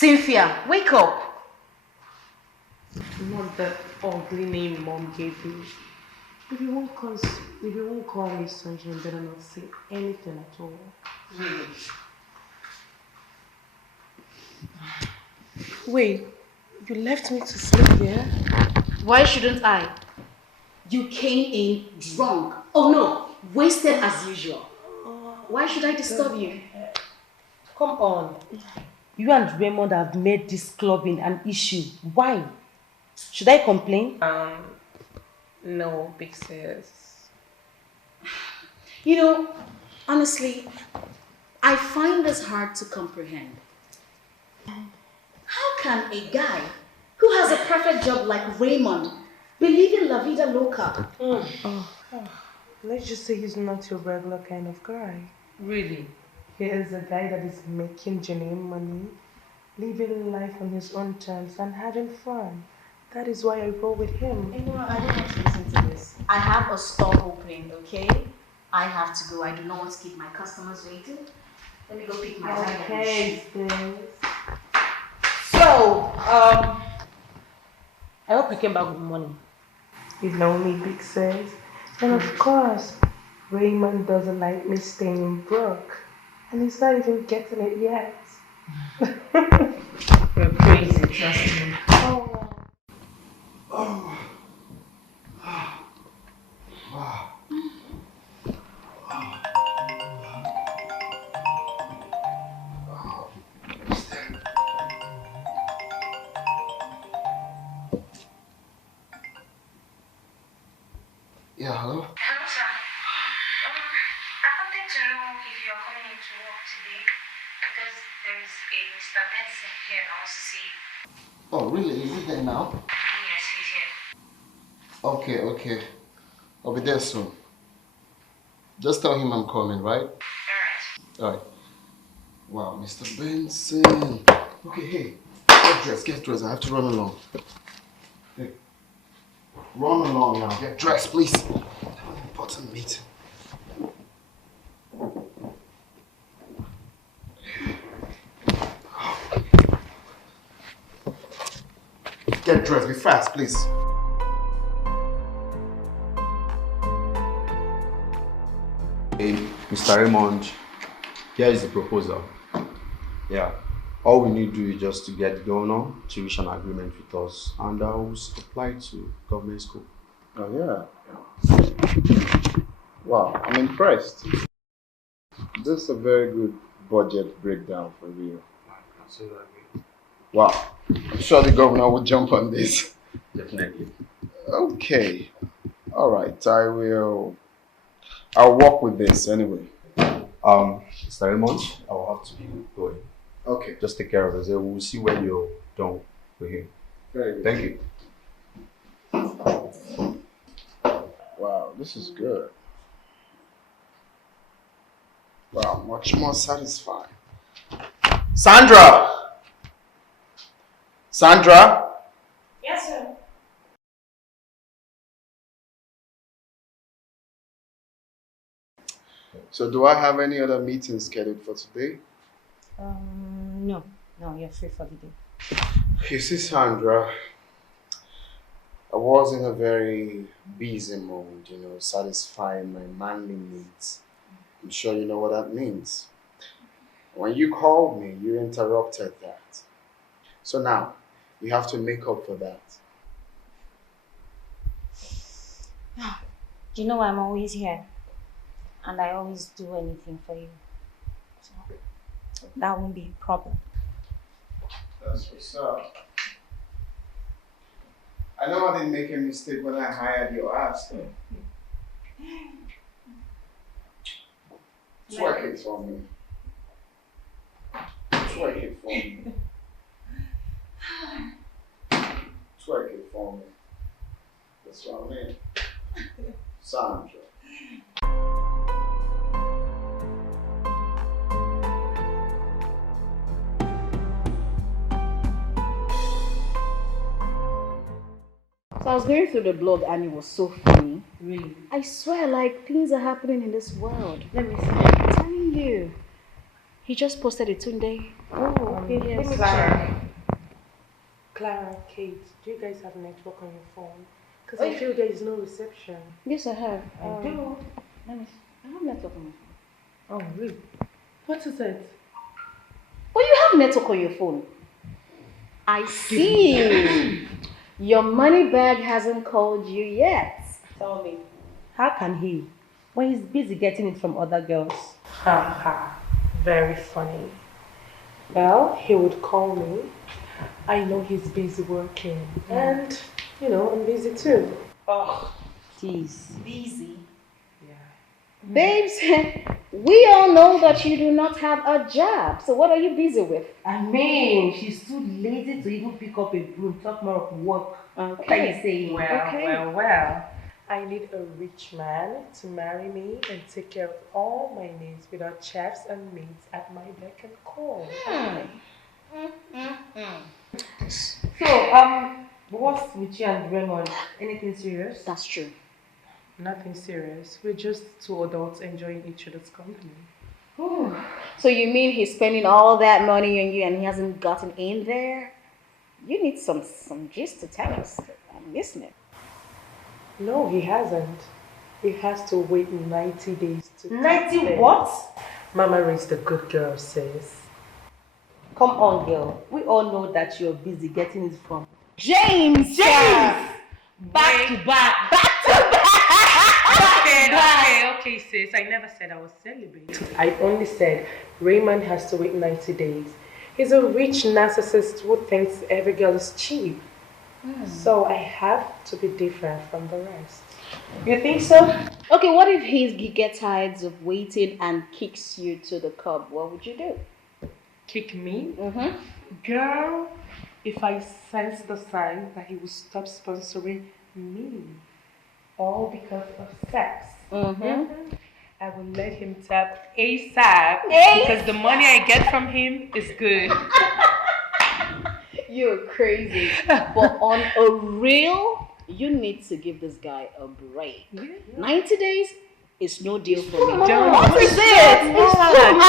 Cynthia, wake up. Not that ugly name mom gave me. If you won't call me sunshine, better not say anything at all. Really? Wait, you left me to sleep here? Why shouldn't I? You came in drunk. Oh no, wasted as usual. Why should I disturb you? Come on. You and Raymond have made this clubbing an issue. Why? Should I complain? No, big sis. You know, honestly, I find this hard to comprehend. How can a guy who has a perfect job like Raymond believe in La Vida Loca? Let's just say he's not your regular kind of guy. Really? He is a guy that is making genuine money, living life on his own terms and having fun. That is why I roll with him. You know, I don't want to listen to this. I have a store opening, okay? I have to go. I do not want to keep my customers waiting. Let me go pick my bag. Okay, sis. So, I hope you came back with money. You know me, big sis. And of course, Raymond doesn't like me staying broke. And he's not even getting it yet. You're crazy, trust me. Oh. Oh. Wow. Yeah, hello? Hello, sir. I wanted to know if you are coming into work today because there is a Mr. Benson here that wants to see you. Oh, really? Is it there now? Yes, he's here. Okay. I'll be there soon. Just tell him I'm coming, right? Alright. Wow, Mr. Benson. Okay, hey. Get dressed. I have to run along. Hey. Run along now. Get dressed, please. I have an important meeting. Get dressed. Be fast, please. Hey, Mr. Raymond, here is the proposal. Yeah, all we need to do is just to get the donor to reach an agreement with us, and I will apply to government school. Oh, yeah. Wow, I'm impressed. This is a very good budget breakdown for you. Wow, I'm sure the governor will jump on this. Definitely. Okay, all right, I'll work with this anyway. Mr. Raymond, I will have to be going. Okay. Just take care of yourself. We'll see when you're done with him. Very good. Thank you. Wow, this is good. Wow, much more satisfying. Sandra! Yes, sir. So do I have any other meetings scheduled for today? No, you're free for the day. You see, Sandra, I was in a very busy mode, satisfying my manly needs. I'm sure you know what that means. When you called me, you interrupted that. So now, you have to make up for that. You know I'm always here. And I always do anything for you. So that won't be a problem. That's what's up. I know I didn't make a mistake when I hired your ass, though. Twerk it for me. Twerk it for me. Twerk it for me. That's what I mean. Sandra. So I was going through the blog and it was so funny. Really? I swear, like, things are happening in this world. Let me see. I'm telling you. He just posted it today. Oh, okay. Let me check. Clara, Kate, do you guys have network on your phone? Because I feel there is no reception. Yes, I have. I do. Let me see. I have network on my phone. Oh, really? What is it? Oh, you have network on your phone. I see. Your money bag hasn't called you yet. Tell me. How can he? When he's busy getting it from other girls. Ha ha. Very funny. Well, he would call me. I know he's busy working. And, I'm busy too. Oh, jeez. Busy. Yeah. Babes, we all know that you do not have a job. So what are you busy with? I mean, she's too lazy to even pick up a broom, talk more of work. Okay. What are you saying? Well. I need a rich man to marry me and take care of all my needs without chefs and maids at my beck and call. So, what's with you and Raymond? Anything serious? That's true. Nothing serious. We're just two adults enjoying each other's company. So you mean he's spending all that money on you and he hasn't gotten in there? You need some gist to tell us. I'm listening. No, he hasn't. He has to wait 90 days to 90 what? Mama raised a good girl, sis. Come on, girl. We all know that you're busy getting it from James! Back to back. Okay, sis. I never said I was celibate. I only said Raymond has to wait 90 days. He's a rich narcissist who thinks every girl is cheap. So I have to be different from the rest. You think so? Okay, what if he gets tired of waiting and kicks you to the curb? What would you do? Kick me? Mm-hmm. Girl, if I sense the sign that he will stop sponsoring me, all because of sex, I will let him tap ASAP because the money I get from him is good. You're crazy. But on a real, you need to give this guy a break. 90 days is no deal for me. What is it? What is happening?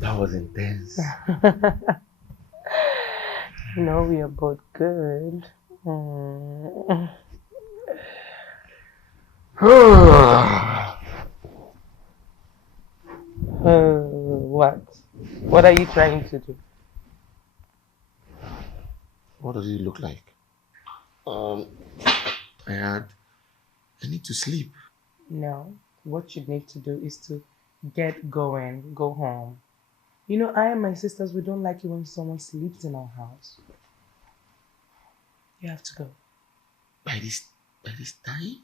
That was intense. No, we are both good. What? What are you trying to do? What does it look like? I need to sleep. No, what you need to do is to get going, go home. I and my sisters, we don't like it when someone sleeps in our house. You have to go. By this time?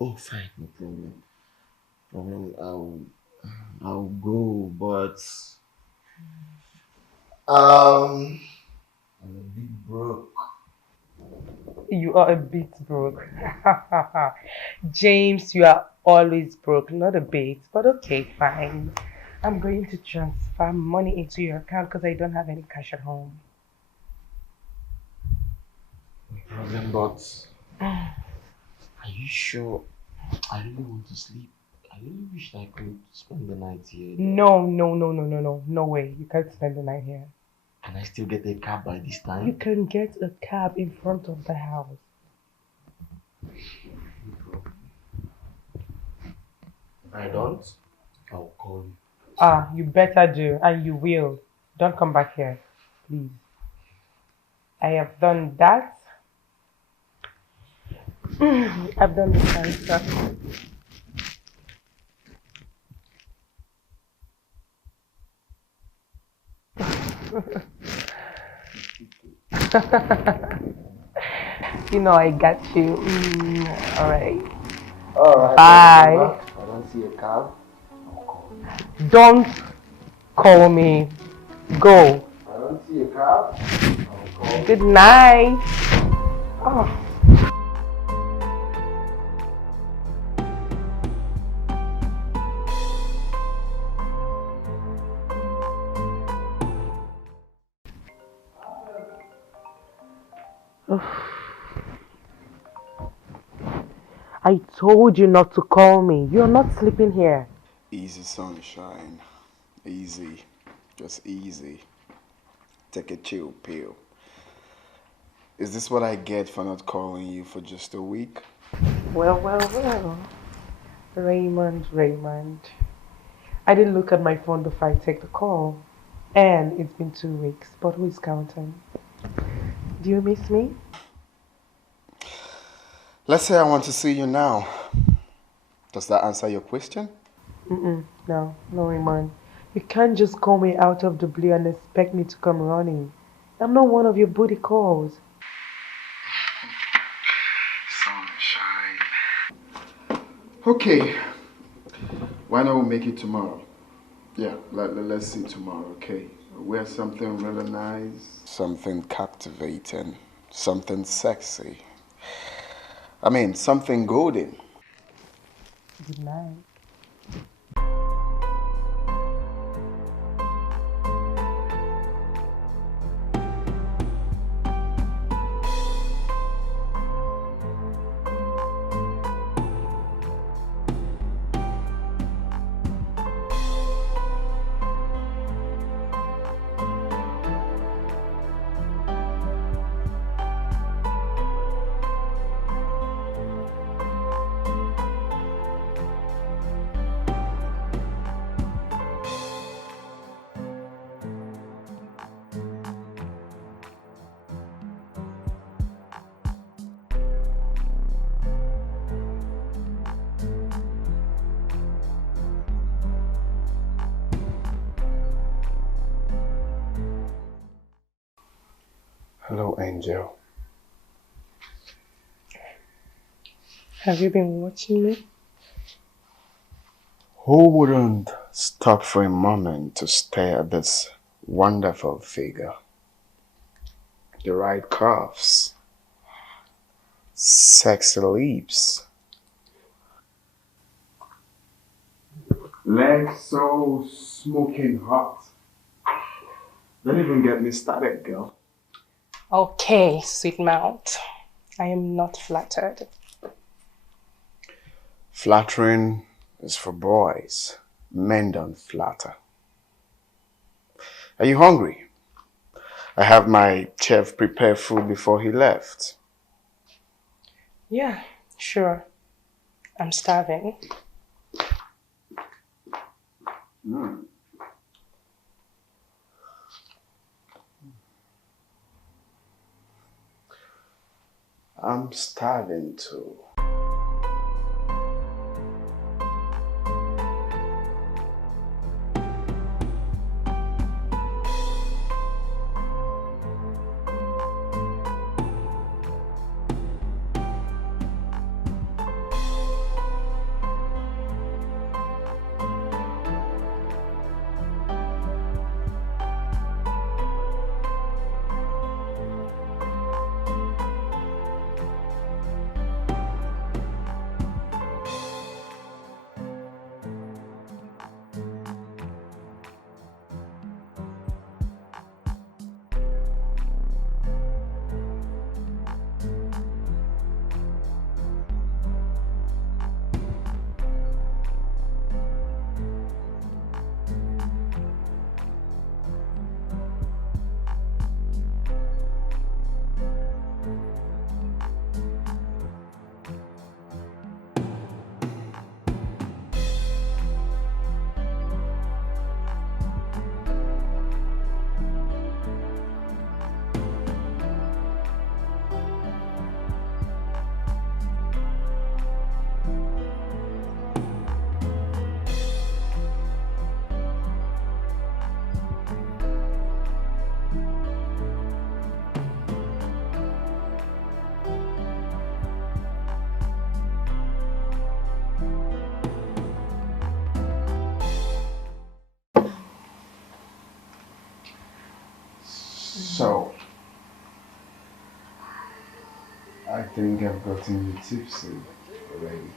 Oh, fine, no problem. I'll go, but I'm a bit broke. You are a bit broke. James, you are always broke, not a bit, but okay, fine. I'm going to transfer money into your account because I don't have any cash at home. No problem, but are you sure? I really want to sleep. I really wish I could spend the night here. No way. You can't spend the night here. Can I still get a cab by this time? You can get a cab in front of the house. No problem. If I don't, I'll call you. You better do, and you will. Don't come back here, please. I have done that. I've done this kind of stuff. I got you. All right. Bye. If I don't see a cab, I'll call you. Don't call me. Go. If I don't see a cab, I'll call you. Good night. Oh. I told you not to call me. You're not sleeping here. Easy, sunshine. Easy. Just easy. Take a chill pill. Is this what I get for not calling you for just a week? Well. Raymond. I didn't look at my phone before I take the call. And it's been 2 weeks, but who is counting? Do you miss me? Let's say I want to see you now. Does that answer your question? No, Raymond. You can't just call me out of the blue and expect me to come running. I'm not one of your booty calls. Sunshine. Okay. Why not we make it tomorrow? Yeah, let's see tomorrow, okay? Wear something really nice. Something captivating. Something sexy. I mean, something golden. Good night. Hello, Angel. Have you been watching me? Who wouldn't stop for a moment to stare at this wonderful figure? The right curves, sexy lips, legs so smoking hot. Don't even get me started, girl. Okay, sweet mouth. I am not flattered. Flattering is for boys. Men don't flatter. Are you hungry? I have my chef prepare food before he left. Yeah, sure. I'm starving. I'm starving too. So, I think I've gotten you tipsy already.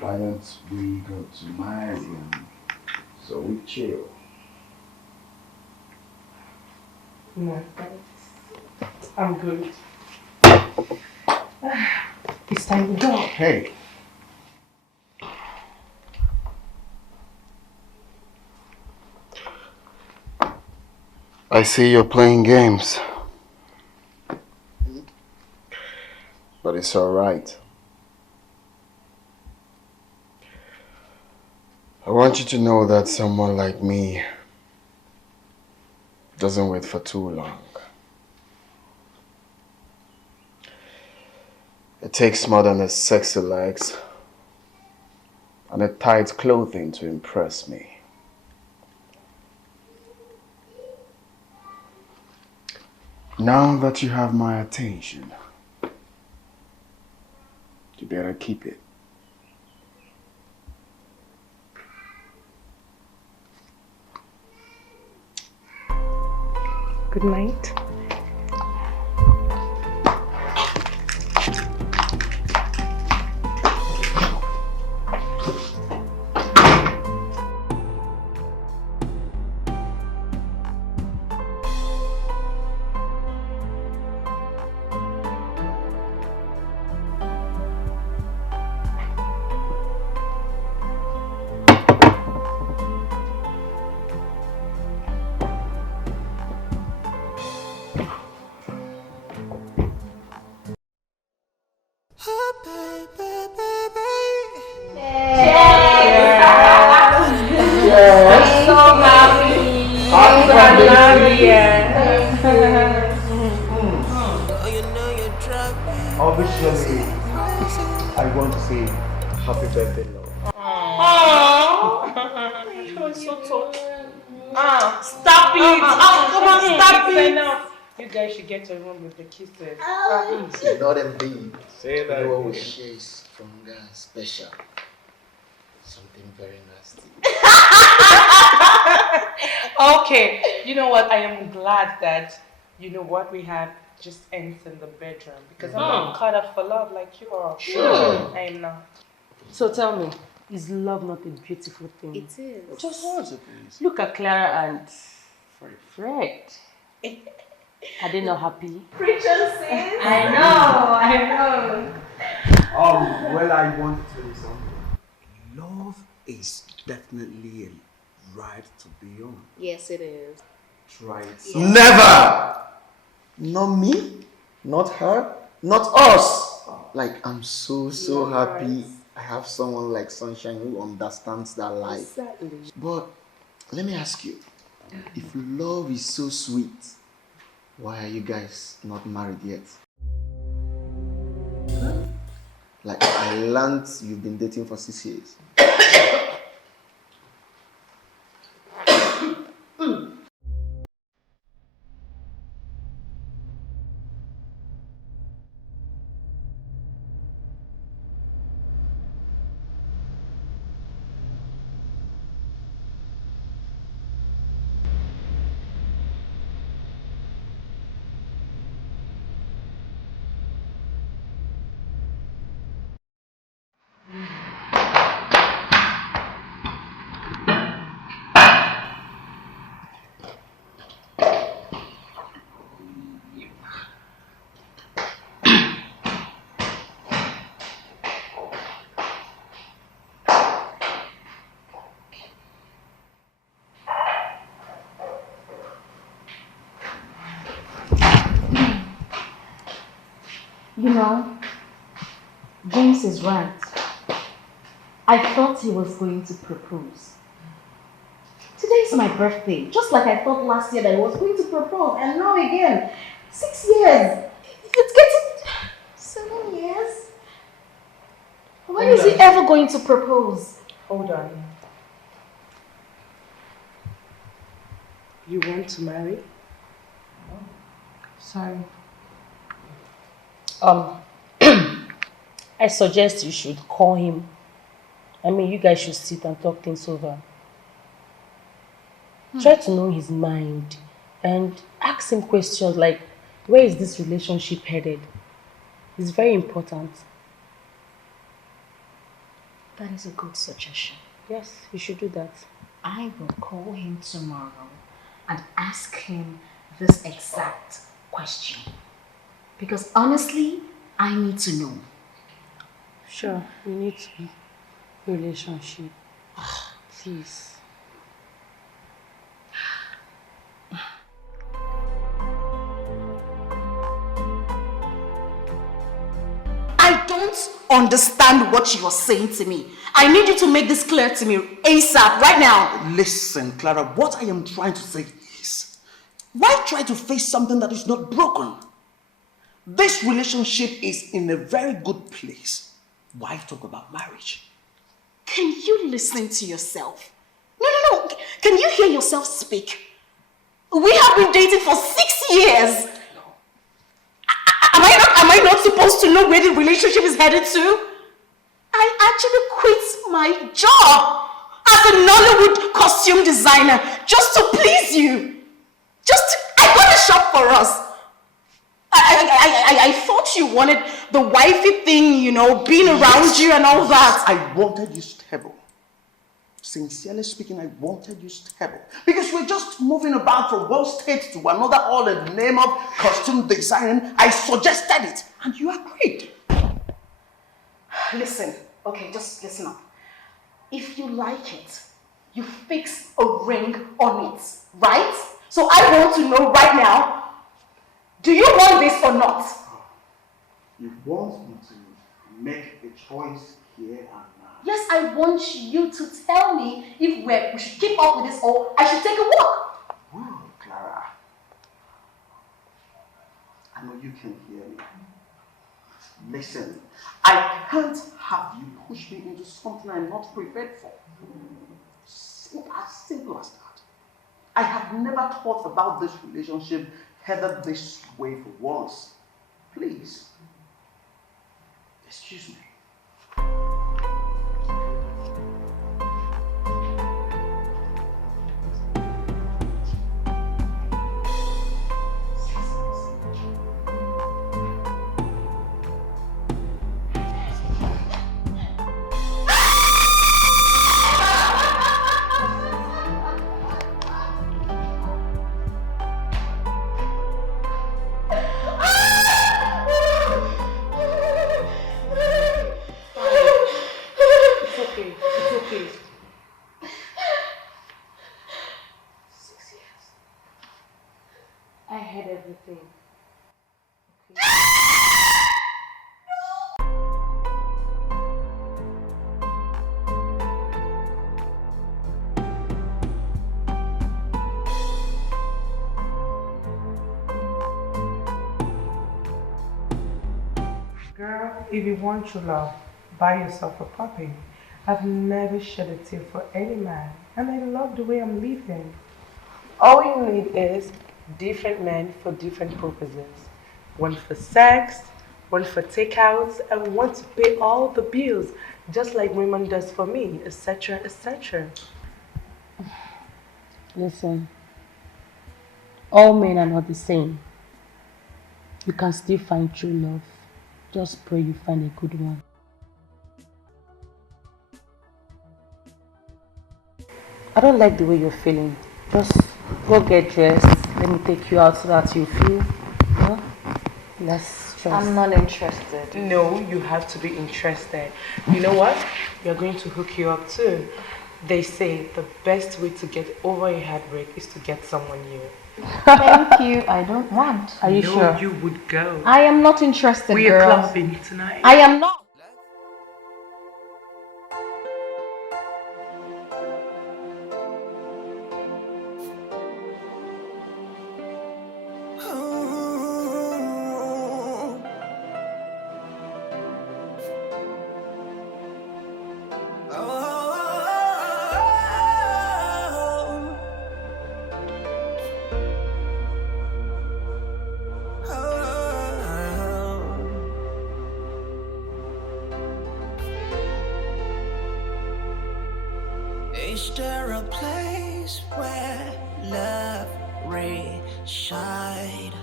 Why don't we go to my room so we chill? No, thanks. I'm good. It's time to go. Hey. I see you're playing games. But it's alright. I want you to know that someone like me doesn't wait for too long. It takes more than a sexy legs and a tight clothing to impress me. Now that you have my attention, you better keep it. Good night. Obviously, I want to say happy birthday, Lord. You're so touched. Stop it! Come on, stop it! You guys should get a room with the kisses. Not indeed. Say that. You know what we share is stronger and special. Something very nasty. Okay, you know what? I am glad that you know what we have just ends in the bedroom because I'm not caught up for love like you are. Sure. I am not. So tell me, is love not a beautiful thing? It is. Just once, please. Look at Clara and Fred. Are they not happy? I know. Well, I want to tell you something. Love is definitely a right to be on. Yes, it is. Try it. Yeah. Never! Not me, not her, not us. Like, I'm so happy I have someone like Sunshine who understands that life. Exactly. But let me ask you, if love is so sweet, why are you guys not married yet? Like, I learned you've been dating for 6 years. You know, James is right. I thought he was going to propose. Today's my birthday, just like I thought last year that he was going to propose, and now again, 6 years. It's getting 7 years. When is he ever going to propose? Hold on. You want to marry? Sorry. I suggest you should call him. I mean, you guys should sit and talk things over. Try to know his mind and ask him questions like, where is this relationship headed? It's very important. That is a good suggestion. Yes, you should do that. I will call him tomorrow and ask him this exact question. Because honestly, I need to know. Sure, we need to relationship. Please. I don't understand what you are saying to me. I need you to make this clear to me ASAP, right now. Listen, Clara, what I am trying to say is, why try to face something that is not broken? This relationship is in a very good place. Why talk about marriage? Can you listen to yourself? No. Can you hear yourself speak? We have been dating for 6 years. Am I not supposed to know where the relationship is headed to? I actually quit my job as a Nollywood costume designer just to please you. I got a shop for us. I thought you wanted the wifey thing, you know, being around you and all that. I wanted you stable. Sincerely speaking, I wanted you stable. Because we're just moving about from one state to another, all in the name of costume design. I suggested it, and you agreed. Listen, okay, just listen up. If you like it, you fix a ring on it, right? So I want to know right now, do you want this or not? You want me to make a choice here and now? Yes, I want you to tell me if we should keep up with this or I should take a walk. Well, Clara, I know you can hear me. Listen, I can't have you push me into something I'm not prepared for. As simple as that. I have never thought about this relationship headed this way for once. Please, excuse me. Everything. Girl, if you want true love, buy yourself a puppy. I've never shed a tear for any man, and I love the way I'm living. All you need is different men for different purposes. One for sex, one for takeouts, and one to pay all the bills, just like Raymond does for me, etc., etc. Listen, all men are not the same. You can still find true love. Just pray you find a good one. I don't like the way you're feeling. Just go get dressed. Let me take you out so that you feel less stressed. I'm not interested. No, you have to be interested. You know what? We are going to hook you up too. They say the best way to get over a heartbreak is to get someone new. Thank you. I don't want. Are you sure? No, you would go. I am not interested, We are girls. clubbing tonight. I am not. Is there a place where love resides?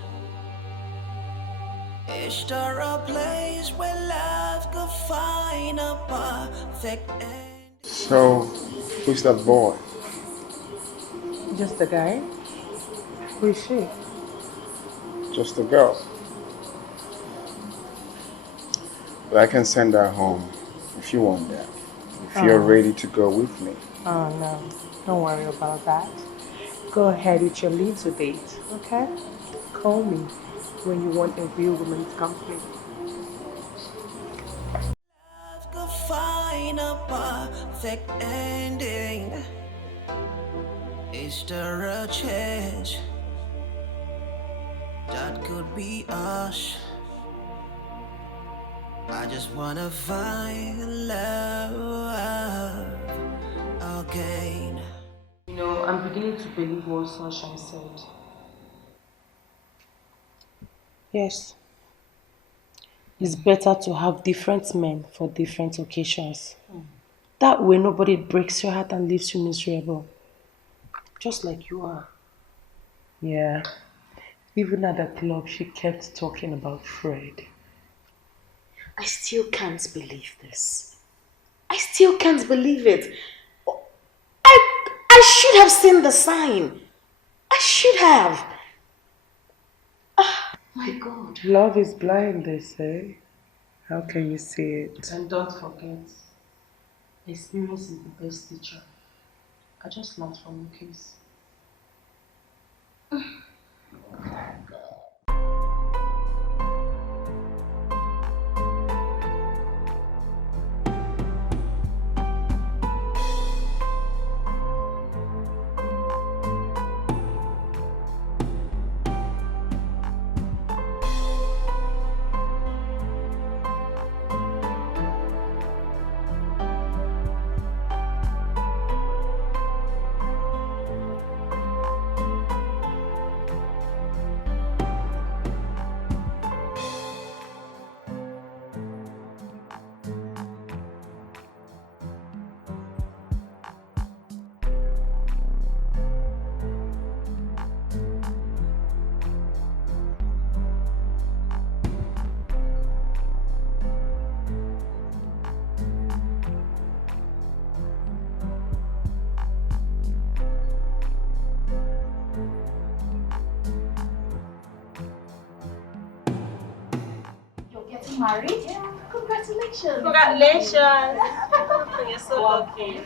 Is there a place where love could find a perfect end? So, who's that boy? Just a guy? Who is she? Just a girl. But I can send her home if you want that. If you're ready to go with me. Oh no, don't worry about that. Go ahead with your little date, okay? Call me when you want a real woman's company. Could find a perfect ending. Is there a chance that could be us? I just wanna find love again. You know, I'm beginning to believe what Sunshine said. Yes. It's better to have different men for different occasions. That way nobody breaks your heart and leaves you miserable. Just like you are. Yeah. Even at the club, she kept talking about Fred. I still can't believe this. I still can't believe it. I should have seen the sign. I should have. Ah, my God. Love is blind, they say. How can you see it? And don't forget, experience is the best teacher. I just learned from your case. Married? Yeah. Congratulations. Congratulations. You're so lucky.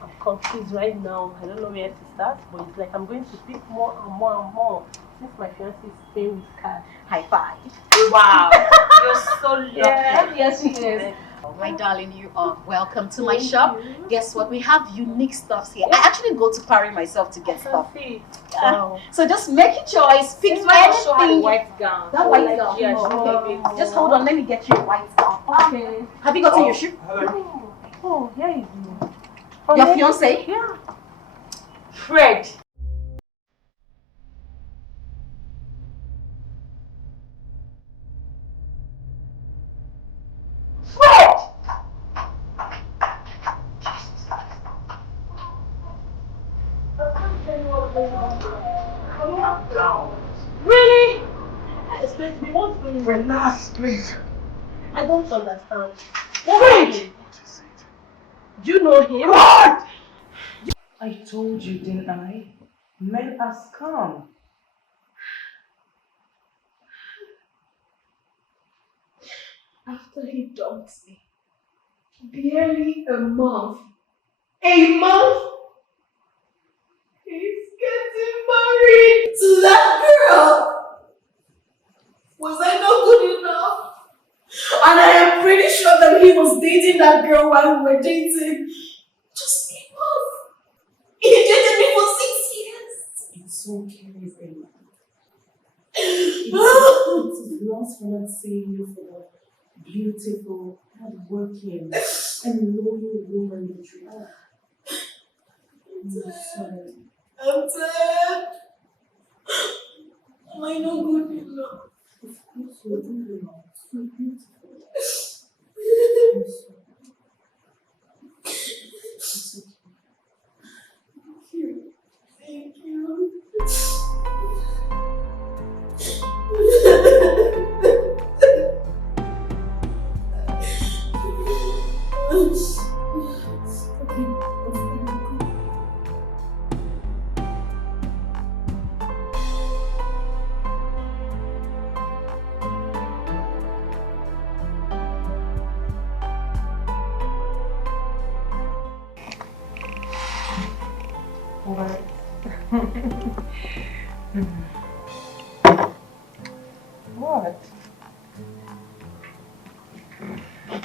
I'm confused right now. I don't know where to start, but it's like I'm going to pick more and more and more since my fiancé is paying with cash. High five. Wow. You're so lucky. Yeah. Yes, she is. Oh, my darling, you are welcome to my shop. Guess what? We have unique stuffs here. I actually go to Paris myself to get stuff. Wow. So just make your choice. Pick Show her the anything. white gown. That white gown. Yeah, Okay. Just hold on. Let me get you a white gown. Okay. Have you gotten your shoe? Oh, here is Your fiancé? Yeah. Fred. Really? Relax, please. I don't understand. Fred! Do you know him? God! I told you, didn't I? Men are scum. After he dumped me, barely a month. A month? He's getting married to that girl. Was I not good enough? And I am pretty sure that he was dating that girl while we were dating. Just a month. He dated me for 6 years. It's okay, Ibeh. It's lost for not seeing you for the beautiful, hardworking, and loyal woman that you are. I'm sorry. I'm tired. Am I not good enough? Of course, you're good enough. So beautiful. I'm sorry. It's okay. Thank you. What?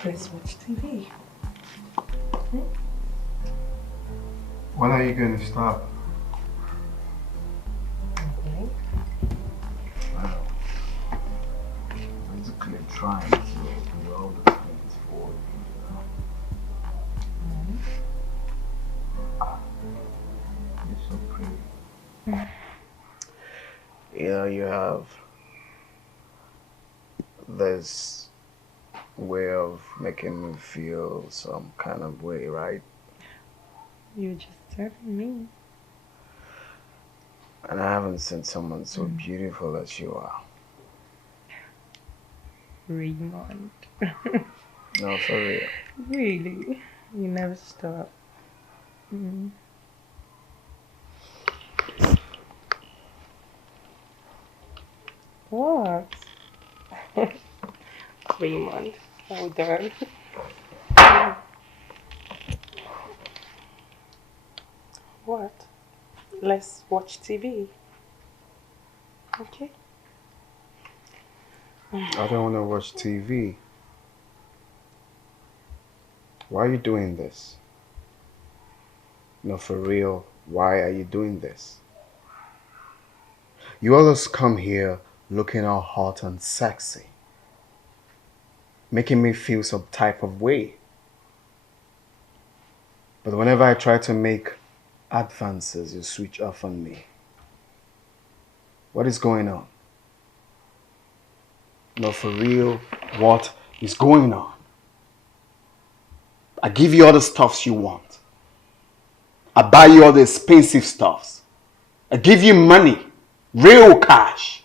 Let's watch TV. When are you going to stop? Okay. Well, basically trying to do all the things for you. You're so pretty. You know, you have this way of making me feel some kind of way, right? You just telling me. And I haven't seen someone so beautiful as you are. Raymond. No, for real. Really? You never stop. What? Raymond. Hold on. What? Let's watch TV. Okay? I don't want to watch TV. Why are you doing this? No, for real, why are you doing this? You always come here looking all hot and sexy, making me feel some type of way. But whenever I try to make advances, you switch off on me. What is going on? No, for real, what is going on? I give you all the stuffs you want. I buy you all the expensive stuffs. I give you money, real cash.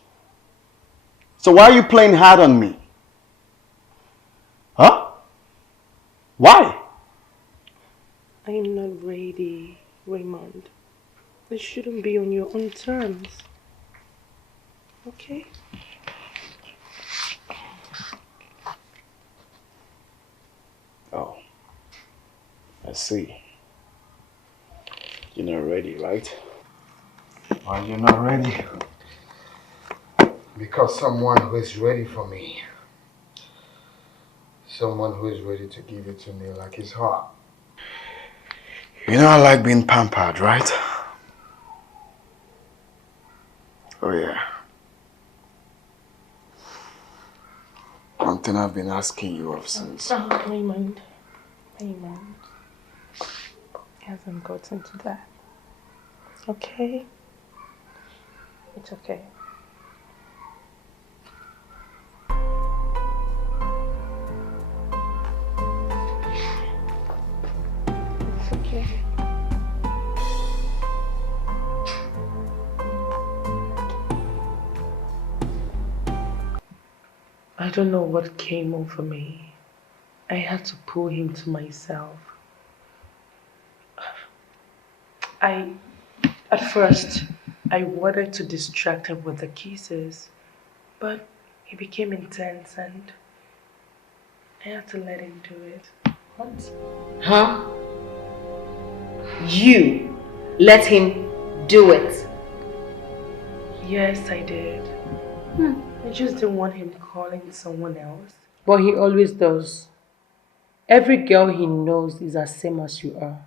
So why are you playing hard on me? Huh? Why? I'm not ready, Raymond. It shouldn't be on your own terms. Okay? Oh, I see. You're not ready, right? Why you're not ready? Because someone who is ready for me. Someone who is ready to give it to me like his heart. You know I like being pampered, right? Oh yeah. One thing I've been asking you of since. Raymond. Raymond. Hasn't gotten to that. Okay? It's okay. It's okay. I don't know what came over me. I had to pull him to myself. At first, I wanted to distract him with the kisses, but he became intense and I had to let him do it. What? Huh? You let him do it? Yes, I did. I just didn't want him calling someone else. But he always does. Every girl he knows is the same as you are.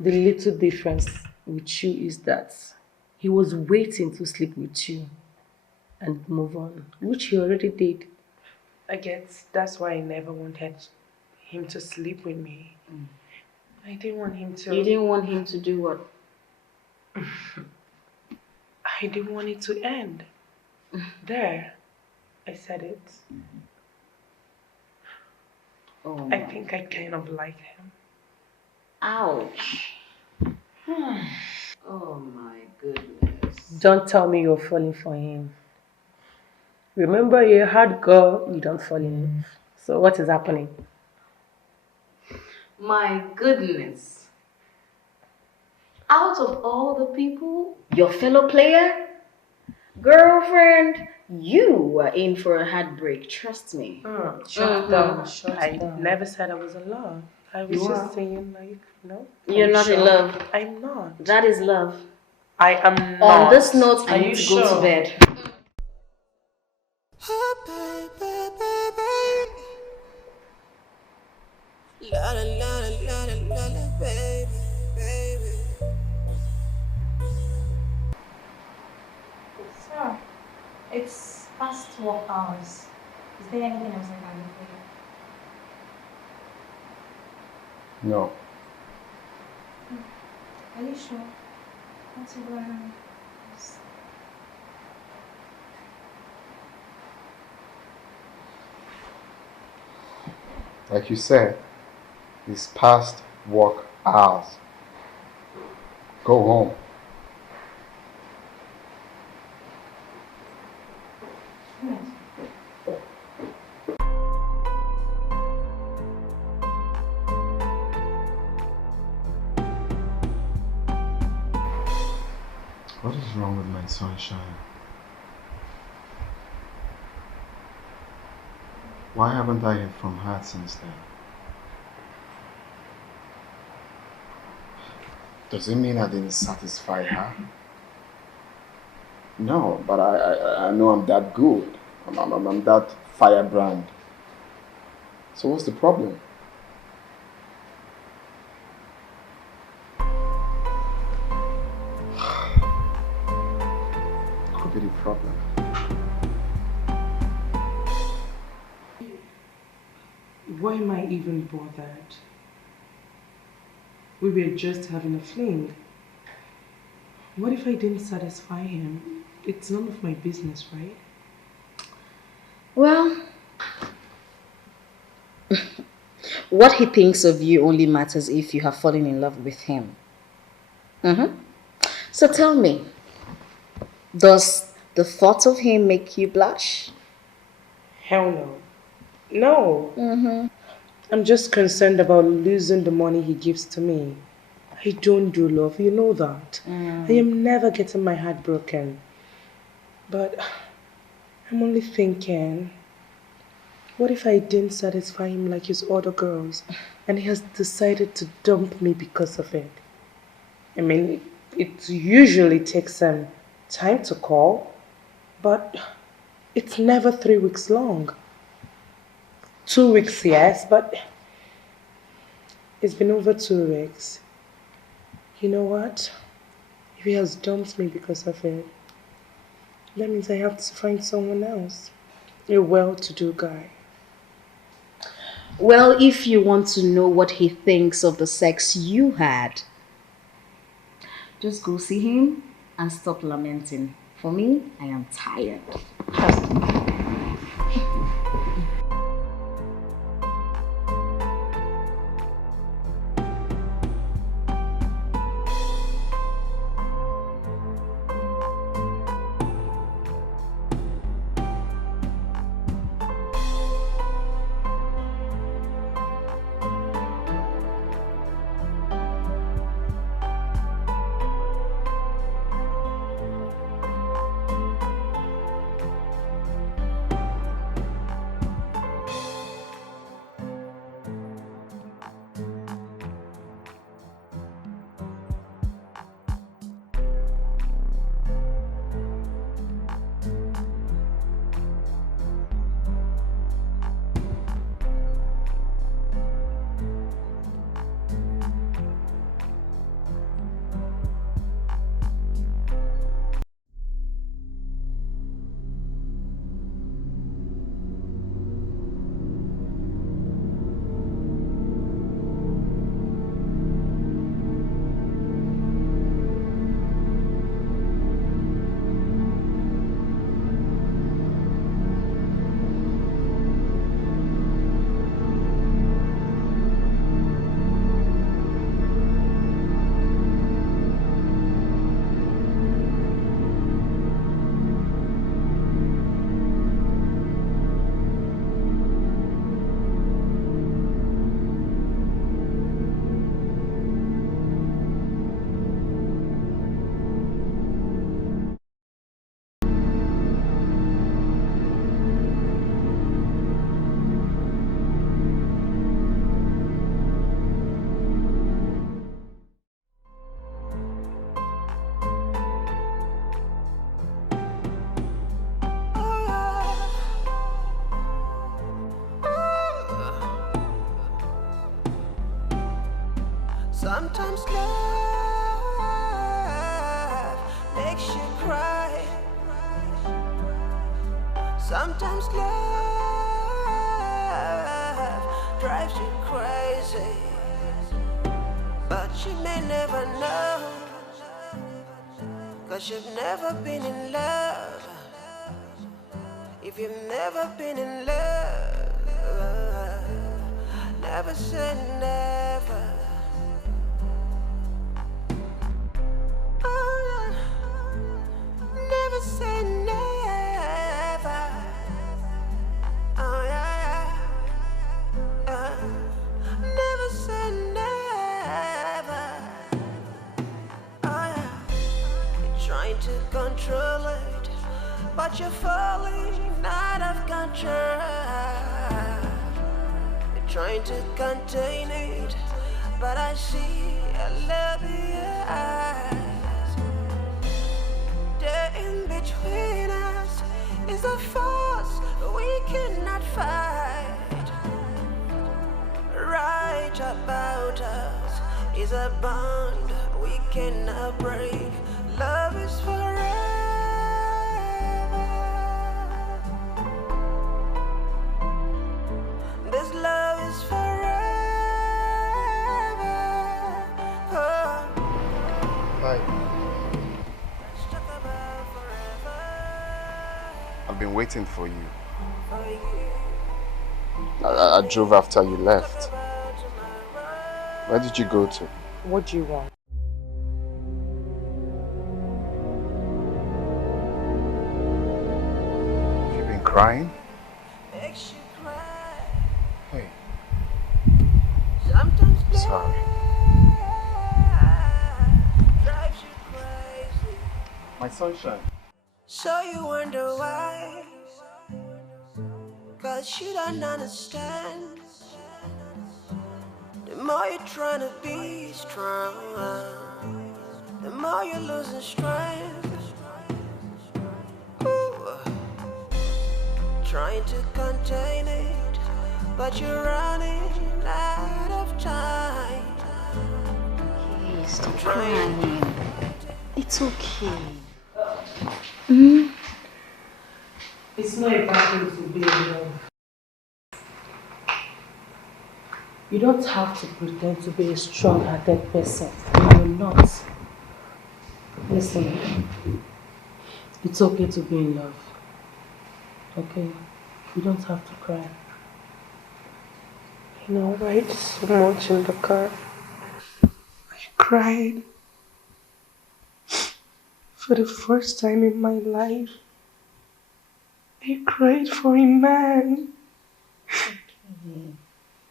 The little difference with you is that he was waiting to sleep with you and move on, which he already did. I guess that's why I never wanted him to sleep with me. I didn't want him to. You didn't want him to do what? I didn't want it to end. There, I said it. Oh, I think I kind of like him. Ouch. Oh my goodness. Don't tell me you're falling for him. Remember, you're a hard girl, you don't fall in love. So what is happening? My goodness. Out of all the people, your fellow player, girlfriend, you are in for a heartbreak, trust me. Shut down. I never said I was in love. I was You just are. saying, like, no. You're not in love. I'm not. That is love. I am not. On this note, I Are need you to go to sure? bed. La la la la la la la, baby, baby. Sir, it's past work hours. Is there anything else I can do for you? No. Are you sure? What's going on? Like you said, it's past work hours. Go home. What is wrong with my sunshine? Why haven't I heard from her since then? Does it mean I didn't satisfy her? No, but I know I'm that good. I'm that firebrand. So what's the problem? Could be the problem. Why am I even bothered? We were just having a fling. What if I didn't satisfy him? It's none of my business, right? Well, what he thinks of you only matters if you have fallen in love with him. So tell me, does the thought of him make you blush? Hell no. No. I'm just concerned about losing the money he gives to me. I don't do love, you know that. I am never getting my heart broken. But I'm only thinking, what if I didn't satisfy him like his other girls and he has decided to dump me because of it? I mean, it usually takes some time to call, but it's never 3 weeks long. 2 weeks, yes, but it's been over 2 weeks. You know what? If he has dumped me because of it, that means I have to find someone else. A well-to-do guy. Well, if you want to know what he thinks of the sex you had, just go see him and stop lamenting. For me, I am tired. Sometimes love makes you cry. Sometimes love drives you crazy. But you may never know, 'cause you've never been in love. If you've never been in love, never say never. Oh, never say never. Oh yeah, never say never. Oh yeah, you're trying to control it, but you're falling out of control. You're trying to contain it, but I see I love your eyes. The in between us is a force we cannot fight. Right about us is a bond we cannot break. Love is forever. This love is forever. Oh. Hi. I've been waiting for you. I drove after you left. Where did you go to? What do you want? Have you been crying? Hey. Sorry. My sunshine. So you wonder why? 'Cause you don't understand. The more you're trying to be strong, the more you're losing strength. Ooh. Trying to contain it, but you're running out of time. Hey, stop crying. It's okay. It's not a bad thing to be alone. You don't have to pretend to be a strong-hearted person when you're not. Listen, it's okay to be in love. Okay? You don't have to cry. You know, I cried so much in the car. I cried for the first time in my life. I cried for a man.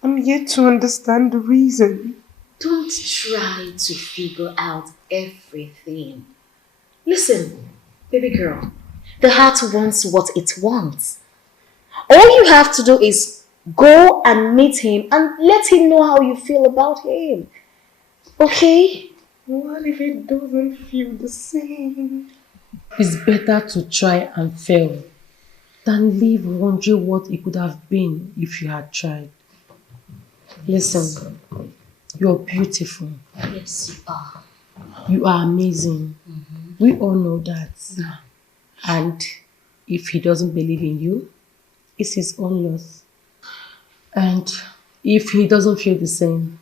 I'm yet to understand the reason. Don't try to figure out everything. Listen, baby girl, the heart wants what it wants. All you have to do is go and meet him and let him know how you feel about him. Okay? What if it doesn't feel the same? It's better to try and fail than live wondering what it could have been if you had tried. Listen, you're beautiful. Yes, you are. You are amazing. We all know that. And if he doesn't believe in you, it's his own loss. And if he doesn't feel the same,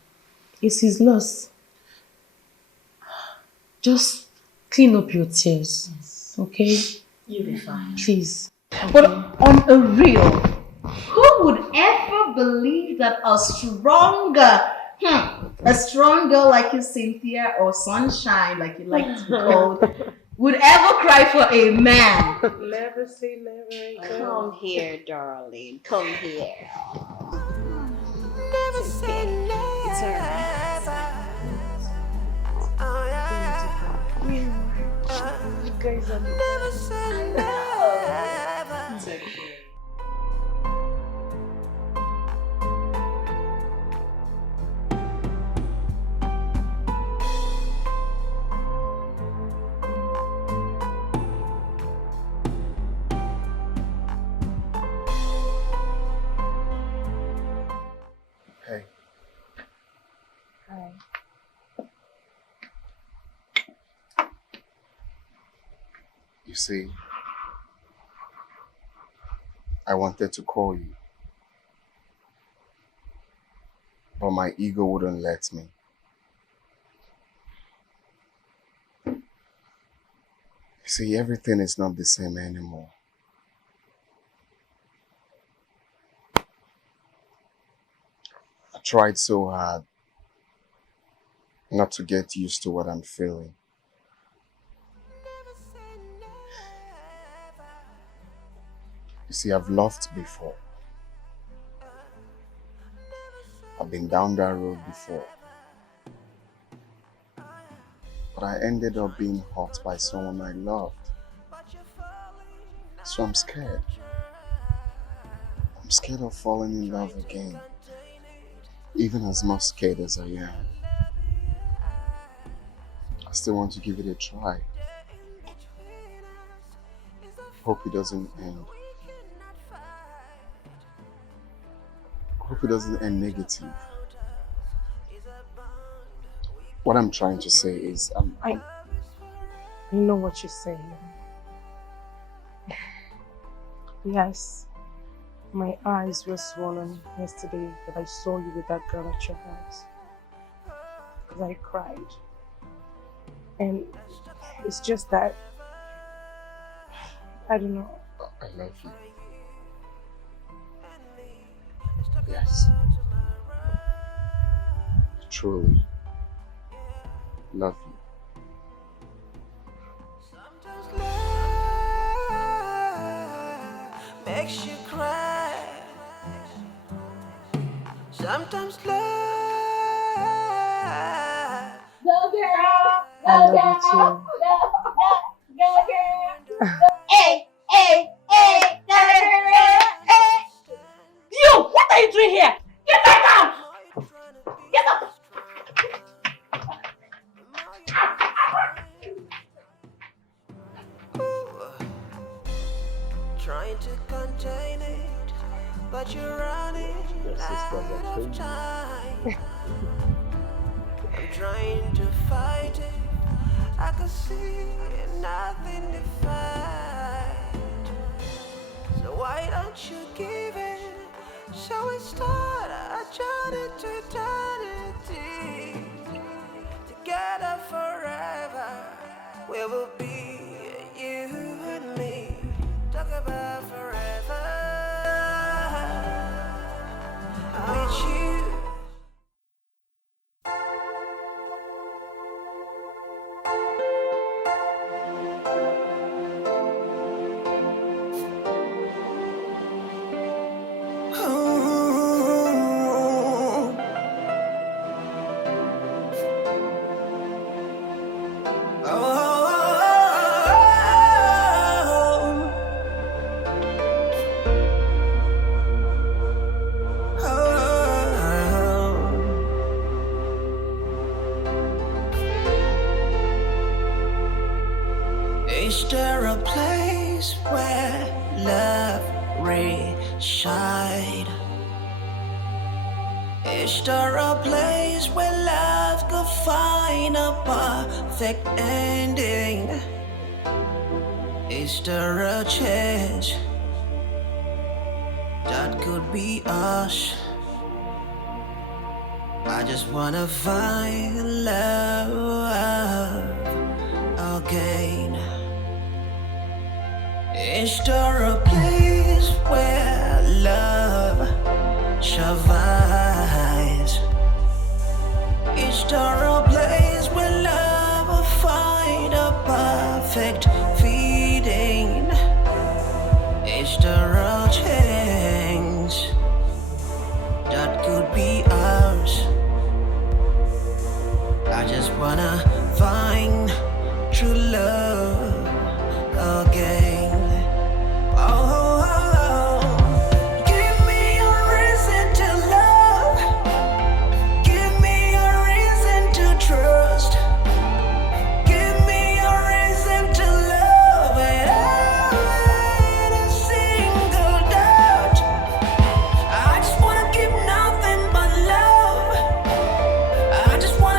it's his loss. Just clean up your tears, okay? You'll be fine. Please. But on a real, who would ever believe that a strong girl like you, Cynthia, or Sunshine, like you like to be called, would ever cry for a man? Never say never again. Come here, darling. Come here. Never say never. It's alright. Oh, yeah. You guys are Never say never. It's okay. Hey. Hi. see, I wanted to call you, but my ego wouldn't let me. You see, everything is not the same anymore. I tried so hard not to get used to what I'm feeling. You see, I've loved before. I've been down that road before. But I ended up being hurt by someone I loved. So I'm scared. I'm scared of falling in love again. Even as much scared as I am. I still want to give it a try. Hope it doesn't end. Hope it doesn't end negative. What I'm trying to say is, I know what you're saying. Yes, my eyes were swollen yesterday that I saw you with that girl at your house. Because I cried. And it's just that, I don't know. I love you. Yes. Truly. Love you. Sometimes love makes you cry. Sometimes love. Go girl! I love you too. Go girl! Hey! Hey! Hey! Go girl! Hey! You! What are you doing here? Get back out! Get up! Trying to contain it, but you're running out of time. I'm trying to fight it. I can see nothing to fight. So why don't you give it? Shall we start a journey to eternity? Together forever, we will be you and me. Talk about forever with you. Is there a place where love resides? Is there a place where love could find a perfect ending? Is there a chance that could be us? I just wanna find love again. Is there a place where love survives? Is there a place where love will find a perfect feeding? Is there a chance that could be ours? I just wanna